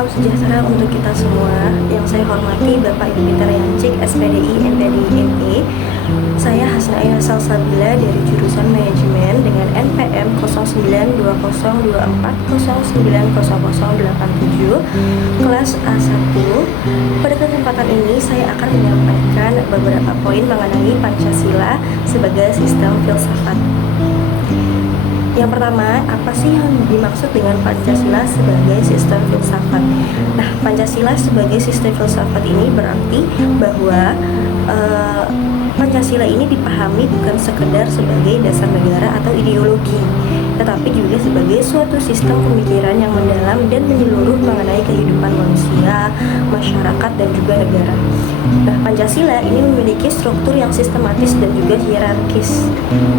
Salam sejahtera untuk kita semua. Yang saya hormati Bapak Ibu Pintar Yancik, SPDI, MPDI, ME. Saya Hasna Aina Salsabila dari jurusan Manajemen dengan NPM 092024090087 kelas A1. Pada kesempatan ini saya akan menyampaikan beberapa poin mengenai Pancasila sebagai sistem filsafat. Yang pertama, apa sih yang dimaksud dengan Pancasila sebagai sistem filsafat? Nah, Pancasila sebagai sistem filsafat ini berarti bahwa Pancasila ini dipahami bukan sekedar sebagai dasar negara atau ideologi, tetapi juga sebagai suatu sistem pemikiran yang mendalam dan menyeluruh mengenai kehidupan manusia, masyarakat, dan juga negara. Nah, Pancasila ini memiliki struktur yang sistematis dan juga hierarkis,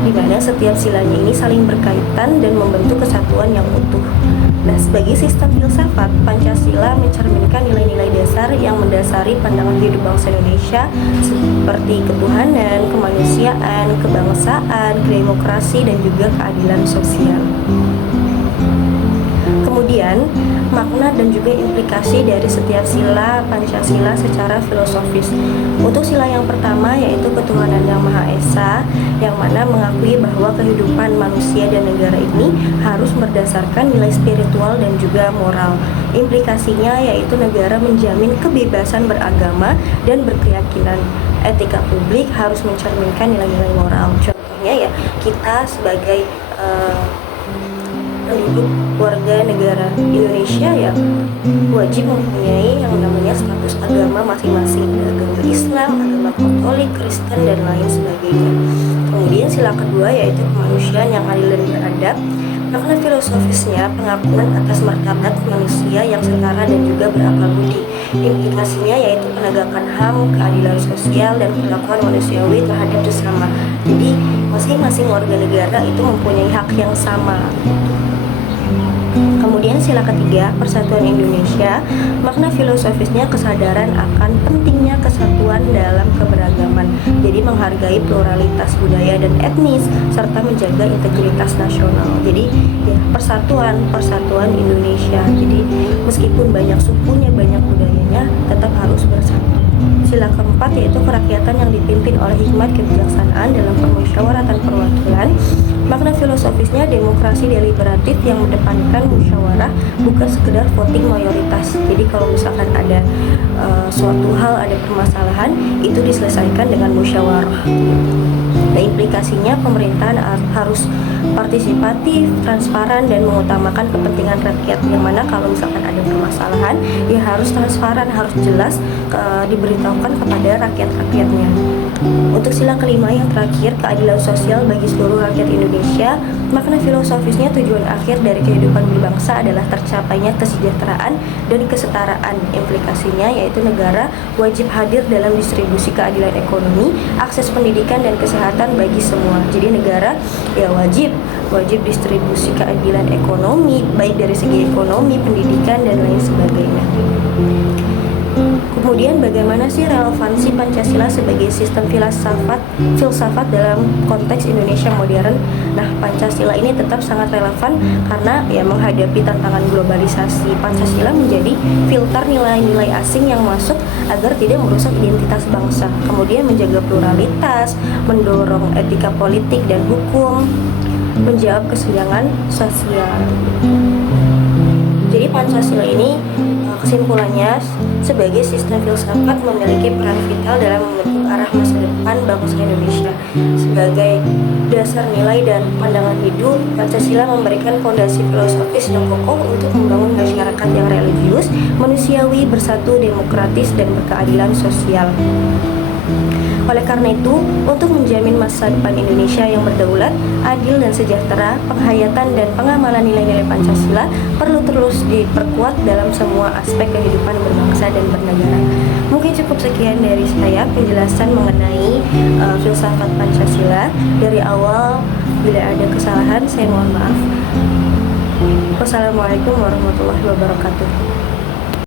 di mana setiap silanya ini saling berkaitan dan membentuk kesatuan yang utuh. Nah, sebagai sistem filsafat, Pancasila mencerminkan nilai-nilai dasar yang mendasari pandangan hidup bangsa Indonesia seperti ketuhanan, kemanusiaan, kebangsaan, demokrasi, dan juga keadilan sosial. Kemudian, makna dan juga implikasi dari setiap sila Pancasila secara filosofis. Untuk sila yang pertama yaitu ketuhanan yang Maha Esa, yang mana mengakui bahwa kehidupan manusia dan negara ini harus berdasarkan nilai spiritual dan juga moral. Implikasinya yaitu negara menjamin kebebasan beragama dan berkeyakinan. Etika publik harus mencerminkan nilai-nilai moral. Contohnya ya, kita sebagai penduduk warga negara Indonesia ya wajib mempunyai yang namanya status agama masing-masing, agama Islam, agama Katolik, Kristen, dan lain sebagainya. Kemudian sila kedua yaitu kemanusiaan yang adil dan beradab. Makna filosofisnya pengakuan atas martabat manusia yang setara dan juga berakal budi. Implikasinya yaitu penegakan HAM, keadilan sosial, dan perlakuan manusiawi terhadap sesama. Jadi masing-masing warga negara itu mempunyai hak yang sama. Kemudian sila ketiga, persatuan Indonesia. Makna filosofisnya kesadaran akan pentingnya kesatuan dalam keberagaman. Jadi menghargai pluralitas budaya dan etnis serta menjaga integritas nasional. Jadi ya persatuan Indonesia. Jadi meskipun banyak sukunya, banyak budayanya, tetap harus bersatu. Sila keempat yaitu kerakyatan yang dipimpin oleh hikmat kebijaksanaan dalam permusyawaratan perwakilan. Makna filosofisnya demokrasi deliberatif yang mendepankan musyawarah, bukan sekedar voting mayoritas. Jadi kalau misalkan ada suatu hal, ada permasalahan, itu diselesaikan dengan musyawarah. Nah, implikasinya pemerintahan harus partisipatif, transparan, dan mengutamakan kepentingan rakyat. Yang mana kalau misalkan ada permasalahan, ya harus transparan, harus jelas diberitahukan kepada rakyat-rakyatnya. Untuk sila kelima yang terakhir, keadilan sosial bagi seluruh rakyat Indonesia. Makna filosofisnya tujuan akhir dari kehidupan berbangsa adalah tercapainya kesejahteraan dan kesetaraan. Implikasinya yaitu negara wajib hadir dalam distribusi keadilan ekonomi, akses pendidikan, dan kesehatan bagi semua. Jadi negara ya wajib distribusi keadilan ekonomi, baik dari segi ekonomi, pendidikan, dan lain sebagainya. Kemudian bagaimana sih relevansi Pancasila sebagai sistem filsafat dalam konteks Indonesia modern? Nah, Pancasila ini tetap sangat relevan karena ya menghadapi tantangan globalisasi. Pancasila menjadi filter nilai-nilai asing yang masuk agar tidak merusak identitas bangsa. Kemudian menjaga pluralitas, mendorong etika politik dan hukum, menjawab kesenjangan sosial. Jadi Pancasila ini kesimpulannya sebagai sistem filsafat memiliki peran vital dalam membentuk arah masa depan bangsa Indonesia. Sebagai dasar nilai dan pandangan hidup, Pancasila memberikan fondasi filosofis yang kokoh untuk membangun masyarakat yang religius, manusiawi, bersatu, demokratis, dan berkeadilan sosial. Oleh karena itu, untuk menjamin masa depan Indonesia yang berdaulat, adil, dan sejahtera, penghayatan dan pengamalan nilai-nilai Pancasila perlu terus diperkuat dalam semua aspek kehidupan berbangsa dan bernegara. Mungkin cukup sekian dari saya penjelasan mengenai filsafat Pancasila. Dari awal, bila ada kesalahan, saya mohon maaf. Wassalamualaikum warahmatullahi wabarakatuh.